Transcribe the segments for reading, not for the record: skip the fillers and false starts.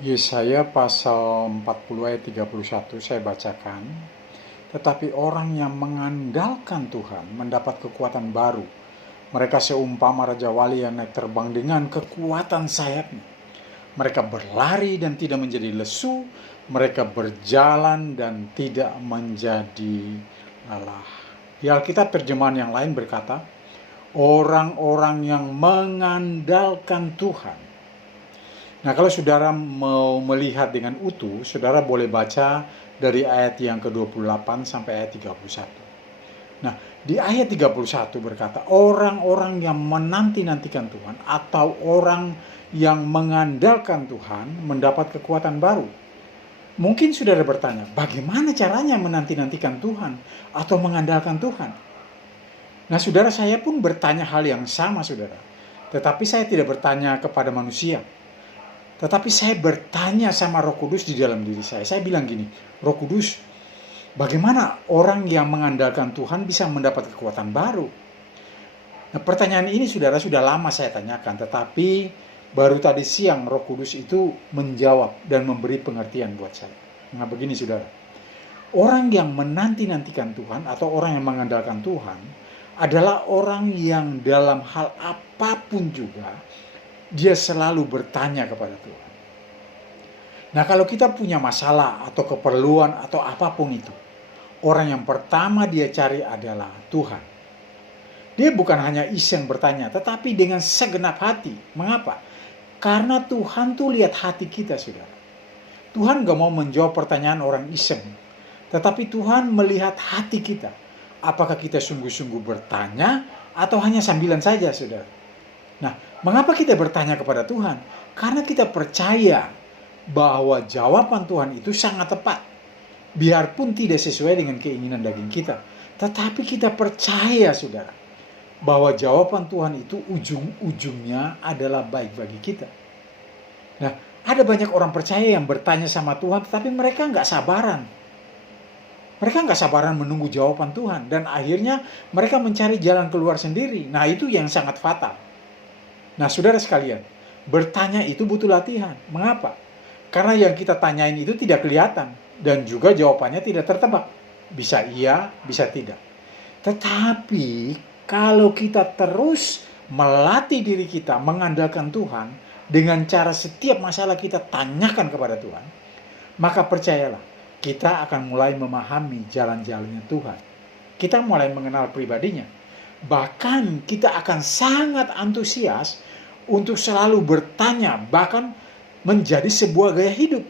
Yesaya pasal 40 ayat 31 saya bacakan. Tetapi orang yang mengandalkan Tuhan mendapat kekuatan baru. Mereka seumpama Raja Wali yang naik terbang dengan kekuatan sayapnya. Mereka berlari dan tidak menjadi lesu. Mereka berjalan dan tidak menjadi lelah. Di Alkitab terjemahan yang lain berkata, orang-orang yang mengandalkan Tuhan. Nah, kalau saudara mau melihat dengan utuh, saudara boleh baca dari ayat yang ke-28 sampai ayat 31. Nah, di ayat 31 berkata, orang-orang yang menanti-nantikan Tuhan atau orang yang mengandalkan Tuhan mendapat kekuatan baru. Mungkin saudara bertanya, bagaimana caranya menanti-nantikan Tuhan atau mengandalkan Tuhan? Nah, saudara, saya pun bertanya hal yang sama, saudara. Tetapi saya tidak bertanya kepada manusia. Tetapi saya bertanya sama Roh Kudus di dalam diri saya. Saya bilang gini, Roh Kudus, bagaimana orang yang mengandalkan Tuhan bisa mendapat kekuatan baru? Nah, pertanyaan ini saudara sudah lama saya tanyakan, tetapi baru tadi siang Roh Kudus itu menjawab dan memberi pengertian buat saya. Nah, begini saudara, orang yang menanti-nantikan Tuhan atau orang yang mengandalkan Tuhan adalah orang yang dalam hal apapun juga dia selalu bertanya kepada Tuhan. Nah, kalau kita punya masalah atau keperluan atau apapun itu, orang yang pertama dia cari adalah Tuhan. Dia bukan hanya iseng bertanya, tetapi dengan segenap hati. Mengapa? Karena Tuhan tuh lihat hati kita, saudara. Tuhan gak mau menjawab pertanyaan orang iseng, tetapi Tuhan melihat hati kita. Apakah kita sungguh-sungguh bertanya atau hanya sambilan saja, saudara? Nah, mengapa kita bertanya kepada Tuhan? Karena kita percaya bahwa jawaban Tuhan itu sangat tepat. Biarpun tidak sesuai dengan keinginan daging kita. Tetapi kita percaya, saudara, bahwa jawaban Tuhan itu ujung-ujungnya adalah baik bagi kita. Nah, ada banyak orang percaya yang bertanya sama Tuhan, tetapi mereka nggak sabaran. Mereka nggak sabaran menunggu jawaban Tuhan. Dan akhirnya mereka mencari jalan keluar sendiri. Nah, itu yang sangat fatal. Nah, saudara sekalian, bertanya itu butuh latihan. Mengapa? Karena yang kita tanyain itu tidak kelihatan. Dan juga jawabannya tidak tertebak. Bisa iya, bisa tidak. Tetapi, kalau kita terus melatih diri kita mengandalkan Tuhan, dengan cara setiap masalah kita tanyakan kepada Tuhan, maka percayalah, kita akan mulai memahami jalan-jalannya Tuhan. Kita mulai mengenal pribadinya. Bahkan kita akan sangat antusias untuk selalu bertanya, bahkan menjadi sebuah gaya hidup.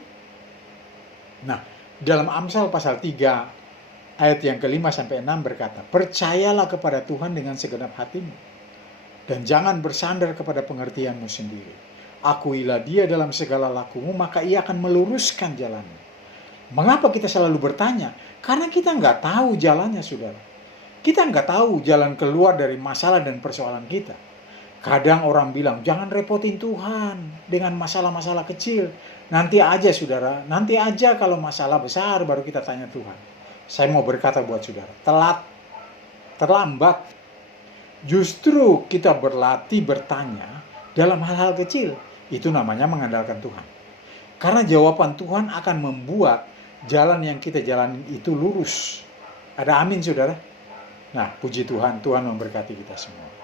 Nah, dalam Amsal pasal 3 ayat yang ke-5 sampai 6 berkata, percayalah kepada Tuhan dengan segenap hatimu dan jangan bersandar kepada pengertianmu sendiri. Akuilah dia dalam segala lakumu, maka ia akan meluruskan jalanmu. Mengapa kita selalu bertanya? Karena kita nggak tahu jalannya, saudara. Kita nggak tahu jalan keluar dari masalah dan persoalan kita. Kadang orang bilang, jangan repotin Tuhan dengan masalah-masalah kecil. Nanti aja, saudara. Nanti aja kalau masalah besar baru kita tanya Tuhan. Saya mau berkata buat saudara, terlambat. Justru kita berlatih bertanya dalam hal-hal kecil. Itu namanya mengandalkan Tuhan. Karena jawaban Tuhan akan membuat jalan yang kita jalani itu lurus. Ada amin, saudara? Nah, puji Tuhan, Tuhan memberkati kita semua.